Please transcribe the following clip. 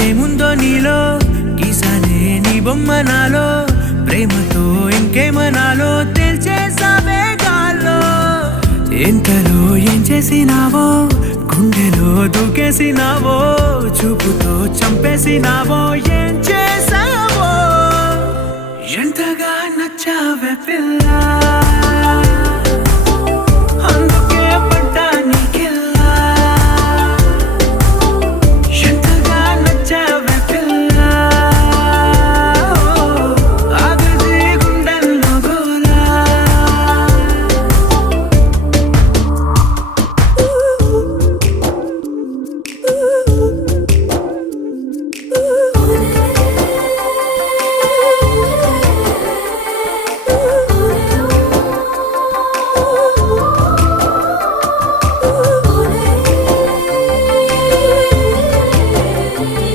ఏముందో నీలో గీసానే నీ బొమ్మ నాలో ప్రేమతో ఇంకేమనాలో తెలిచేసావే గాల్లో ఎంతలో ఏం చేసినావో గుండెలో దూకేసినావో చూపుతో చంపేసినావో ఏం చేసావో ఎంతగా నచ్చావే పిల్ల